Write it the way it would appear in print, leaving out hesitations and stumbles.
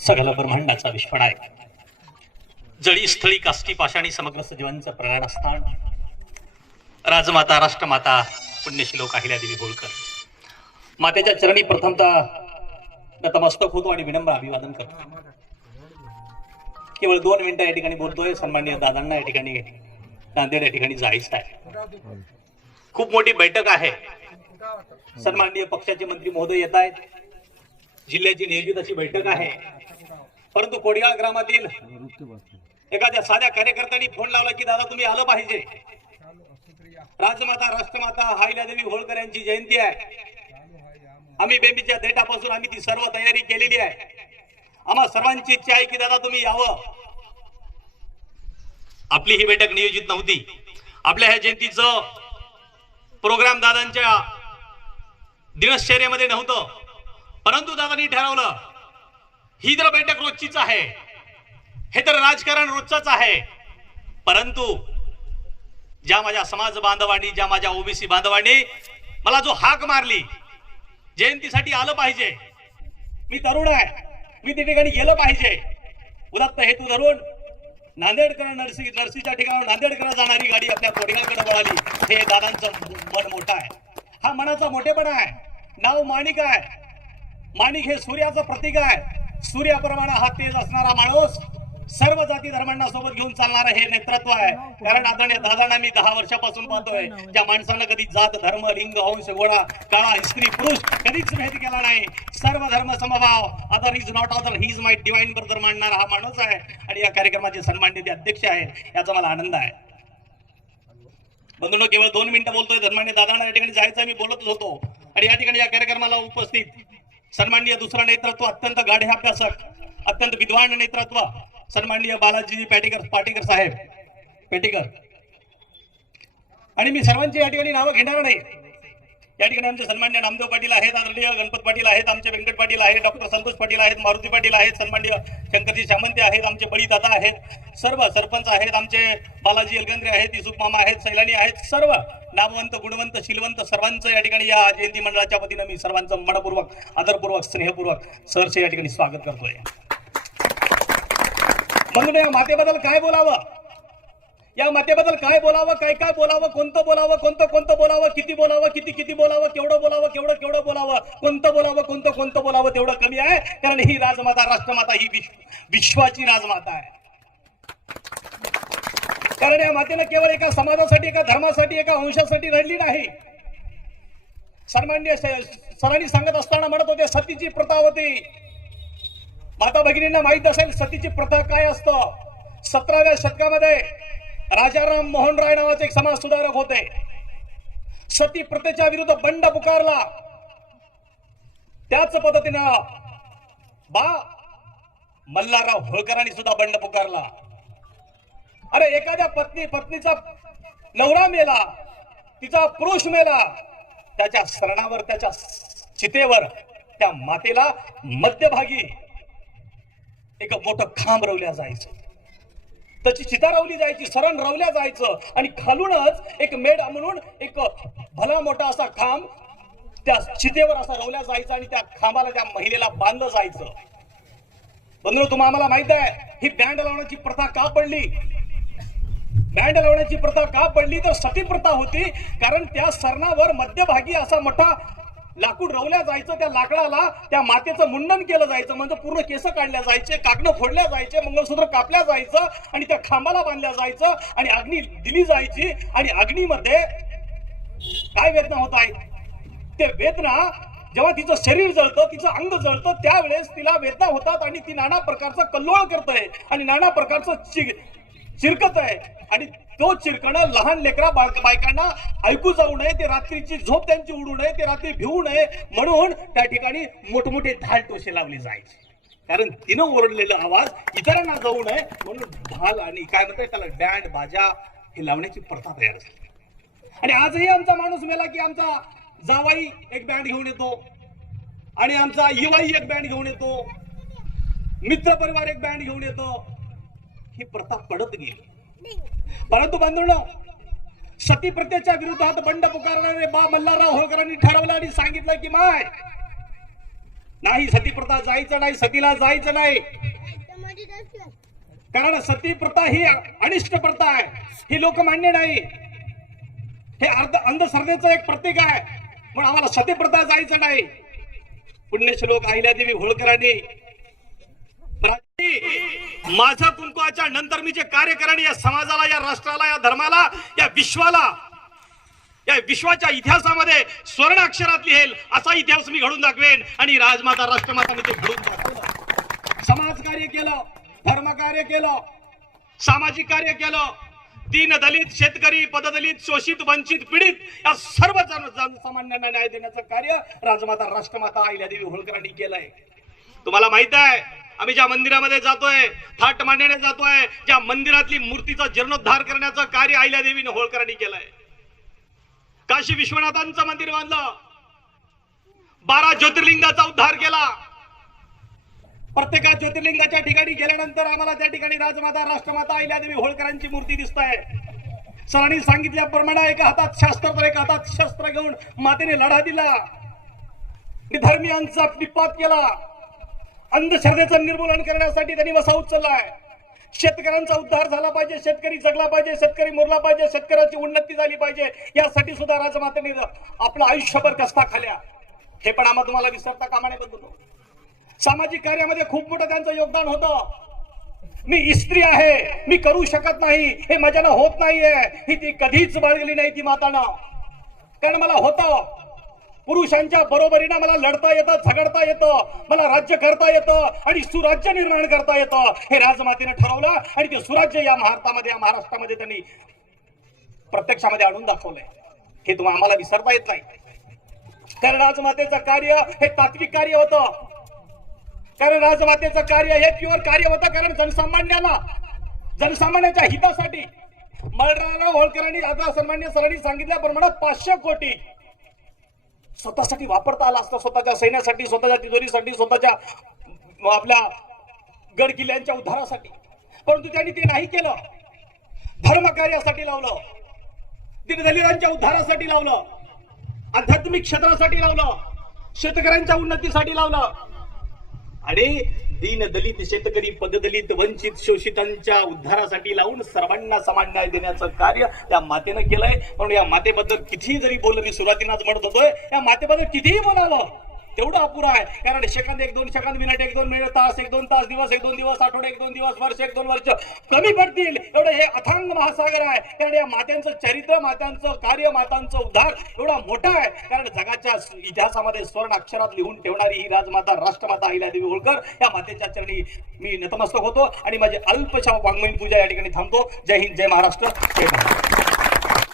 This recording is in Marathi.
सगल ब्रह्मांडाचा विश्वण आहे. जळी स्थळी काष्टी पाषाणी समग्र सजीवांचं प्राणस्थान. राजमाता राष्ट्रमाता पुण्यश्लोक अहिल्यादेवी होळकर मातेच्या चरणी प्रथमतः नतमस्तक होतो आणि विनम्र अभिवादन करतो. केवळ 2 मिनिटं या ठिकाणी बोलतोय. सन्माननीय दादांना या ठिकाणी नांदेड या ठिकाणी जायचं आहे. खूप मोठी बैठक आहे. सन्माननीय पक्षाचे मंत्री महोदय येत आहेत. जिल्ह्याची नियोजित अशी बैठक आहे. परंतु कोडियाळ ग्रामातील एखाद्या साध्या कार्यकर्त्यांनी फोन लावला की दादा तुम्ही आलं पाहिजे. राजमाता राष्ट्रमाता अहिल्यादेवी होळकर यांची जयंती आहे. आम्ही बेंबीच्या देठापासून आम्ही ती सर्व तयारी केलेली आहे. आम्हा सर्वांची इच्छा आहे की दादा तुम्ही यावं. आपली ही बैठक नियोजित नव्हती. आपल्या ह्या जयंतीचं प्रोग्राम दादांच्या दिनश्चर्येमध्ये नव्हतं. परंतु दादांनी ठरवलं ही तर बैठक रोजचीच आहे, हे तर राजकारण रोजच आहे. परंतु ज्या माझ्या समाज बांधवांनी, ज्या माझ्या ओबीसी बांधवांनी मला जो हाक मारली जयंतीसाठी आलं पाहिजे, मी तरुण आहे, मी त्या ठिकाणी गेलं पाहिजे, उदात्त हेतू धरून नांदेडकर नरसीच्या ठिकाणी नांदेडकर जाणारी गाडी आपल्या कोडियाकडे वळाली. हे दादांचं मन मोठं आहे. हा मनाचा मोठेपणा आहे. नाव माणिक आहे. माणिक हे सूर्याचं प्रतीक आहे. सूर्याप्रमाणे हा तेज असणारा माणूस सर्व जाती धर्मांना सोबत घेऊन चालणारं हे नेतृत्व आहे. कारण आदरणीय दादांना मी 10 वर्षापासून पाहतोय. ज्या माणसानं कधी जात धर्म लिंग वंश गोळा काळा स्त्री पुरुष कधीच भेद केला नाही. सर्व धर्म समभाव, other is not other, he is my divine brother मानणारा हा माणूस आहे. आणि या कार्यक्रमाचे सन्माननीय अध्यक्ष आहेत, याचा मला आनंद आहे. बंधूंनो, केवळ 2 मिनिटं बोलतोय. सन्माननीय दादांना या ठिकाणी जायचं मी बोलतच होतो. आणि या ठिकाणी या कार्यक्रमाला उपस्थित सन्माननीय दुसरं नेतृत्व, अत्यंत गाढे अभ्यासक, अत्यंत विद्वान नेतृत्व, सन्माननीय बालाजी पाटीकर साहेब पेटीकर. आणि मी सर्वांची या ठिकाणी नावं घेणार नाही. या ठिकाणी आमचे सन्माननीय नामदेव पाटील आहेत, आदरणीय गणपत पाटील आहेत, आमचे व्यंकट पाटील आहेत, डॉक्टर संतोष पाटील आहेत, मारुती पाटील आहेत, सन्माननीय शंकरजी सामंते आहेत, आमचे बळी दादा आहेत, सर्व सरपंच आहेत, आमचे बालाजी एलगंद्रे आहेत, युसुफ मामा आहेत, सैलानी आहेत, सर्व नामवंत गुणवंत शीलवंत सर्वांचं या ठिकाणी या जयंती मंडळाच्या वतीनं मी सर्वांचं मनपूर्वक आदरपूर्वक स्नेहपूर्वक सहर्ष या ठिकाणी स्वागत करतोय. म्हणून या मातेबद्दल काय बोलावं, या मातेबद्दल काय बोलावं, काय काय बोलावं, कोणतं बोलावं, कोणतं बोलावं, किती बोलावं, किती बोलावं, केवढं बोलावं, केवढं बोलावं, कोणतं बोलावं, कोणतं बोलावं तेवढं कमी आहे. कारण ही राजमाता राष्ट्रमाता ही विश्वाची राजमाता आहे. कारण या मातेनं केवळ एका समाजासाठी, एका धर्मासाठी, एका वंशासाठी लढली नाही. सन्माननीय सरांनी सांगत असताना म्हणत होते सतीची प्रथा होती. माता भगिनींना माहित असेल सतीची प्रथा काय असतं. 17व्या शतकामध्ये राजाराम मोहन राय नावाचे एक समाज सुधारक होते. सती प्रथेच्या विरुद्ध बंड पुकारला. त्याच पद्धतीनं मल्हारराव होळकरांनी सुद्धा बंड पुकारला. अरे एखाद्या पत्नीचा नवरा मेला, तिचा पुरुष मेला, त्याच्या सरणावर, त्याच्या चितेवर त्या मातेला मध्यभागी एक मोठं खांब रवल्या जायचं, त्याची चिता रवली जायची, सरण रवल्या जायचं आणि खालूनच एक मेढ म्हणून एक भला मोठा असा खांब त्या चितेवर असा रवल्या जायचा आणि त्या खांबाला त्या महिलेला बांधलं जायचं. बंधू, तुम्हाला आम्हाला माहित आहे ही बँड लावण्याची प्रथा का पडली. बँड लावण्याची प्रथा का पडली तर सती प्रथा होती. कारण त्या सरणावर मध्यभागी असा मोठा लाकूड रवल्या जायचं, त्या लाकडाला त्या मातेचं मुंडन केलं जायचं, म्हणजे पूर्ण केस काढल्या जायचे, काकणं फोडल्या जायचे, मंगळसूत्र कापल्या जायचं आणि त्या खांबाला बांधल्या जायचं आणि अग्नी दिली जायची. आणि अग्नीमध्ये काय वेदना होत आहेत, ते वेदना जेव्हा तिचं शरीर जळतं, तिचं अंग जळतं, त्यावेळेस तिला वेदना होतात आणि ती नाना प्रकारचा कल्लोळ करतंय आणि नाना प्रकारचं चिरकत आहे. आणि तो चिरकणं लहान लेकरा बायकांना ऐकू जाऊ नये, ते रात्रीची झोप त्यांची उडू नये, ते रात्री भिवू नये म्हणून त्या ठिकाणी मोठमोठे ढाल टोशे लावले जायचे. कारण तिनं ओरडलेला आवाज इतरांना जाऊ नये म्हणून ढाल आणि काय म्हणतात त्याला बँड बाजा हे लावण्याची प्रथा तयार झाली. आणि आजही आमचा माणूस मेला की आमचा जावाई एक बँड घेऊन येतो आणि आमचा युवाई एक बँड घेऊन येतो, मित्र परिवार एक बँड घेऊन येतो. ही प्रथा पडत गेली. परंतु बंधूंनो, सती प्रथेच्या विरोधात बंड पुकारणारे मल्हारराव होळकरांनी ठरवलं आणि सांगितलं की माय नाही, सतीप्रथा जायचं नाही, सतीला जायचं नाही. कारण सतीप्रथा ही अनिष्ट प्रथा आहे, ही लोकमान्य नाही, हे अंधश्रद्धेचं एक प्रतीक आहे. म्हणून आम्हाला सतीप्रथा जायचं नाही. पुण्यश्लोक अहिल्यादेवी होळकरांनी माझा कुंकवाच्या नंतर मी जे कार्य करेन या समाजाला, या राष्ट्राला, या धर्माला, या विश्वाला, या विश्वाच्या इतिहासामध्ये स्वर्ण अक्षरात लिहेल असा इतिहास मी घडून दाखवेन. आणि राजमाता राष्ट्रमाता मी ते घडून दाखवलं. समाज कार्य केलं, धर्म कार्य केलं, सामाजिक कार्य केलं, दीन दलित, शेतकरी, पददलित, शोषित, वंचित, पीडित या सर्व जनसामान्यांना न्याय देण्याचं कार्य राजमाता राष्ट्रमाता अहिल्यादेवी होळकरांनी केलंय. तुम्हाला माहित आहे, आम्ही ज्या मंदिरामध्ये जातोय, थाट मांडण्याने जातोय, ज्या मंदिरातली मूर्तीचा जीर्णोद्धार करण्याचं कार्य अहिल्यादेवी होळकरांनी केलंय. काशी विश्वनाथांचं मंदिर बांधलं, 12 ज्योतिर्लिंगाचा उद्धार केला. प्रत्येका ज्योतिर्लिंगाच्या ठिकाणी गेल्यानंतर आम्हाला त्या ठिकाणी राजमाता राष्ट्रमाता अहिल्यादेवी होळकरांची मूर्ती दिसते. सरांनी सांगितल्याप्रमाणे एका हातात शास्त्र तर एका हातात शस्त्र घेऊन मातेने लढा दिला, धर्मियांचा निपात केला, अंधश्रद्धेचं निर्मूलन करण्यासाठी त्यांनी वसा उचललाय. शेतकऱ्यांचा उद्धार झाला पाहिजे, शेतकरी जगला पाहिजे, शेतकरी मोरला पाहिजे, शेतकऱ्याची उन्नती झाली पाहिजे, यासाठी सुद्धा राजमातेने आपलं आयुष्यभर कष्टा खाल्या. हे पण आम्हाला तुम्हाला विसरता कामा नये बंधूंनो. सामाजिक कार्यामध्ये खूप मोठं त्यांचं योगदान होतं. मी स्त्री आहे, मी करू शकत नाही, हे माझ्यानं होत नाहीये, ही ती कधीच बाळगली नाही ती मातानं. कारण मला होतं, पुरुषांच्या बरोबरीनं मला लढता येतं, झगडता येतं, मला राज्य करता येतं आणि सुराज्य निर्माण करता येतं. हे राजमातेने ठरवलं आणि ते सुराज्य या भारतामध्ये, या महाराष्ट्रामध्ये त्यांनी प्रत्यक्षामध्ये आणून दाखवलंय. हे तुम्हाला आम्हाला विसरता येत नाही. कारण राजमातेचं कार्य हे तात्विक कार्य होतं. कारण राजमातेचं कार्य हे प्युअर कार्य होतं. कारण जनसामान्याच्या हितासाठी मल्हारराव होळकरांनी आता सन्मान्य सरांनी सांगितल्याप्रमाणे 500 कोटी स्वतःसाठी वापरता आला असता, स्वतःच्या सैन्यासाठी, स्वतःच्या तिजोरीसाठी, स्वतःच्या आपल्या गड किल्ल्यांच्या उद्धारासाठी. परंतु त्यांनी ते नाही केलं. धर्म कार्यासाठी लावलं, दीनदलितांच्या उद्धारासाठी लावलं, आध्यात्मिक क्षेत्रासाठी लावलं, शेतकऱ्यांच्या उन्नतीसाठी लावलं. आणि दीन दलित, शेतकरी, पददलित, वंचित, शोषितांच्या उद्धारासाठी लावून सर्वांना समान न्याय देण्याचं कार्य या मातेनं केलंय. म्हणून या मातेबद्दल कितीही जरी बोललं, मी सुरुवातीलाच म्हणत होतोय, या मातेबद्दल कितीही बोलावं तेवढं अपुरं आहे. कारण सेकंद 1-2 सेकंद, मिनिट 1-2 मिनिट, तास 1-2 तास, दिवस 1-2 दिवस, आठवडे 1-2 दिवस, वर्ष 1-2 वर्ष कमी पडतील एवढं हे अथांग महासागर आहे. कारण या मात्यांचं चरित्र, मातांचं कार्य, मातांचं उद्धार एवढा मोठा आहे. कारण जगाच्या इतिहासामध्ये स्वर्ण अक्षरात लिहून ठेवणारी ही राजमाता राष्ट्रमाता अहिल्यादेवी होळकर या मातेच्या चरणी मी नतमस्तक होतो आणि माझी अल्पशा वाङ्मयीन पूजा या ठिकाणी थांबतो. जय हिंद, जय महाराष्ट्र, जय भारत.